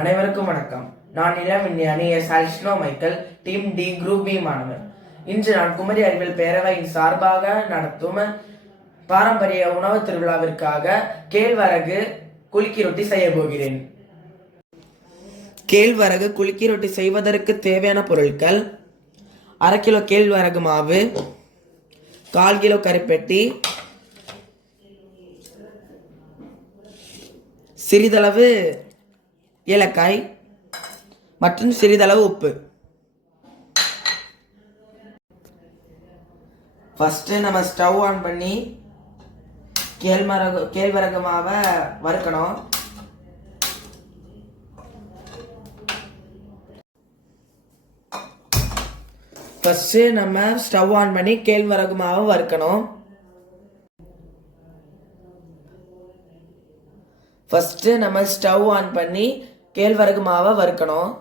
அனைவருக்கும் வணக்கம். நான் இளம் விஞ்ஞானி எஸ். அல்ஷ்னோ Michael, team D group B மாணவர். இன்று நான் குமரி அறிவியல் பேரவையின் சார்பாக நடத்தும் பாரம்பரிய உணவு திருவிழாவிற்காக கேழ்வரகு குலுக்கி ரொட்டி செய்ய போகிறேன். கேழ்வரகு குலுக்கி ரொட்டி செய்வதற்கு தேவையான பொருட்கள்: 1/2 கிலோ கேழ்வரகு மாவு, 1/4 கிலோ கருப்பெட்டி, சிறிதளவு ஏலக்காய் மற்றும் சிறிதளவு உப்பு. ஃபர்ஸ்ட் நம்ம ஸ்டவ் ஆன் பண்ணி கேழ்வரகு மாவை வறுக்கணும். ஃபர்ஸ்ட் நம்ம ஸ்டவ் ஆன் பண்ணி கேழ்வரகு மாவை வறுக்கணும். ஃபர்ஸ்ட் நம்ம ஸ்டவ் ஆன் பண்ணி கேழ்வரகு மாவை வறுக்கணும்.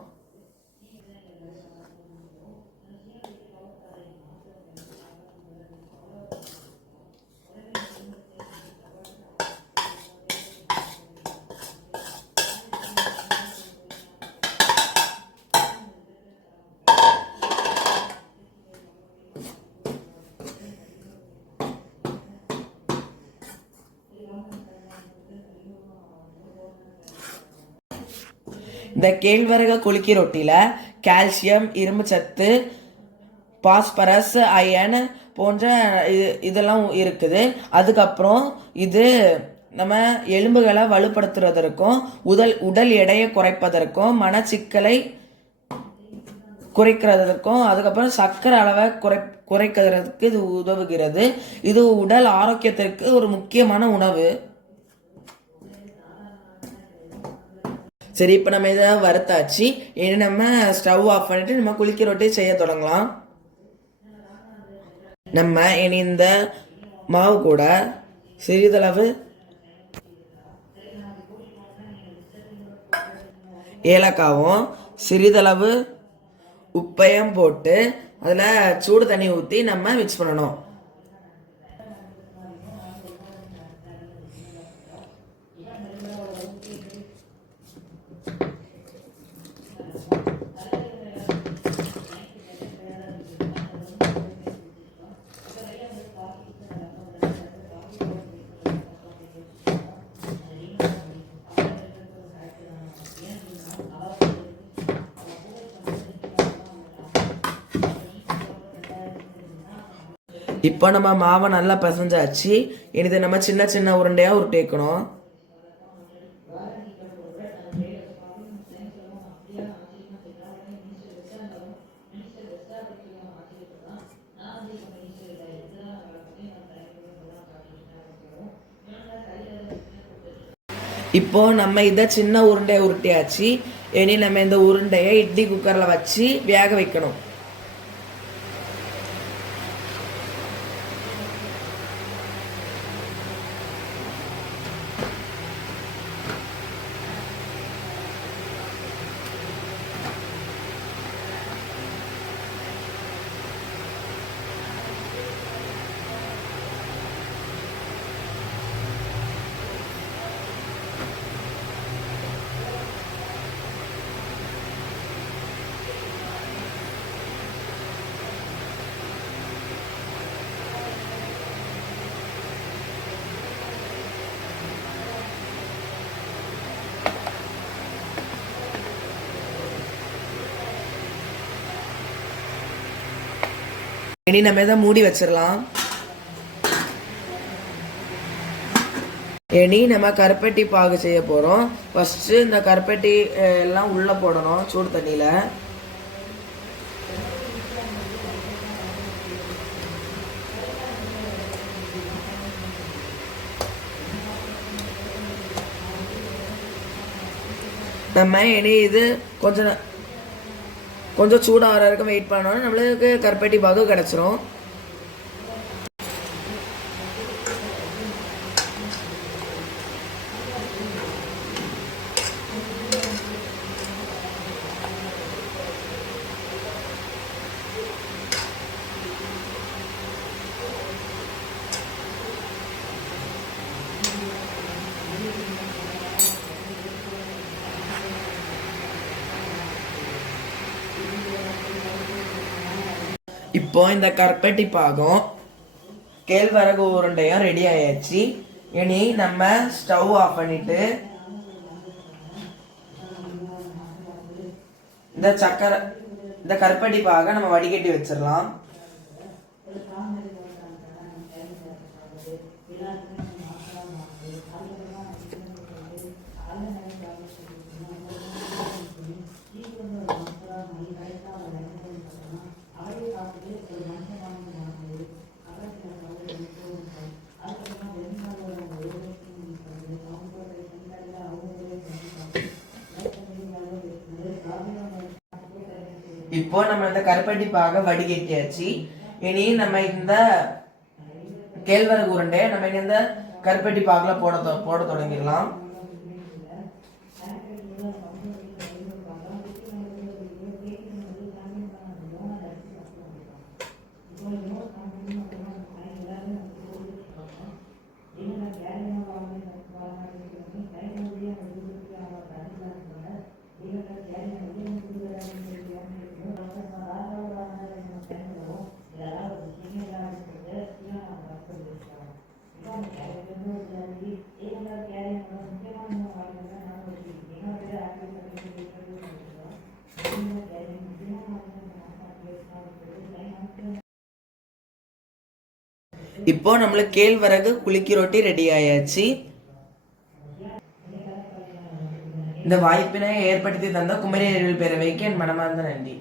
இந்த கேழ்வரகு குலுக்கி ரொட்டியில கால்சியம், இரும்பு சத்து, பாஸ்பரஸ், அயன் போன்ற இதெல்லாம் இருக்குது. அதுக்கப்புறம் இது நம்ம எலும்புகளை வலுப்படுத்துறதற்கும் உடல் எடையை குறைப்பதற்கும் மனச்சிக்கலை குறைக்கிறதற்கும் அதுக்கப்புறம் சர்க்கரை அளவை குறைக்கிறதுக்கு இது உதவுகிறது. இது உடல் ஆரோக்கியத்திற்கு ஒரு முக்கியமான உணவு. சரி, இப்போ நம்ம இதை வறுத்தாச்சு. இனி நம்ம ஸ்டவ் ஆஃப் பண்ணிட்டு நம்ம குலுக்கி ரொட்டி செய்ய தொடங்கலாம். நம்ம இனி இந்த மாவு கூட சிறிதளவு ஏலக்காவும் சிறிதளவு உப்பையும் போட்டு அதில் சூடு தண்ணி ஊற்றி நம்ம மிக்ஸ் பண்ணணும். இப்போ நம்ம மாவை நல்லா பிசைஞ்சாச்சு. இதை நம்ம சின்ன சின்ன உருண்டையாக உருட்டிக்கணும். இப்போ நம்ம இதை சின்ன உருண்டையை உருட்டியாச்சு. இனி நம்ம இந்த உருண்டையை இட்லி குக்கரில் வச்சு வேக வைக்கணும். இனி நம்ம இதை மூடி வச்சிடலாம். இனி நம்ம கருப்பட்டி பாகு செய்ய போகிறோம். ஃபஸ்ட்டு இந்த கருப்பட்டி எல்லாம் உள்ளே போடணும் சூடு தண்ணியில். நம்ம இனி இது கொஞ்சம் சூடாக வர வரைக்கும் வெயிட் பண்ணோன்னா நம்மளுக்கு கருப்பட்டி பாகு கிடச்சிரும். இப்போ இந்த கருப்பட்டி பாகம் கேழ்வரகு உருண்டையும் ரெடி ஆயாச்சு. இனி நம்ம ஸ்டவ் ஆஃப் பண்ணிட்டு இந்த கருப்பட்டி பாக நம்ம வடிகட்டி வச்சிடலாம். இப்போ நம்ம இந்த கருப்பட்டி பாக வடிகட்டியாச்சு. இனி நம்ம இந்த கேழ்வரகு உருண்டையை நம்ம இந்த கருப்பட்டி பாகுல போட தொடங்கிடலாம். இப்போ நம்மளுக்கு கேழ்வரகு குலுக்கி ரொட்டி ரெடி ஆயாச்சு. இந்த வாய்ப்பினை ஏற்படுத்தி தந்த குமரி அறிவியல் பேரவைக்கு என் மனமார்ந்த நன்றி.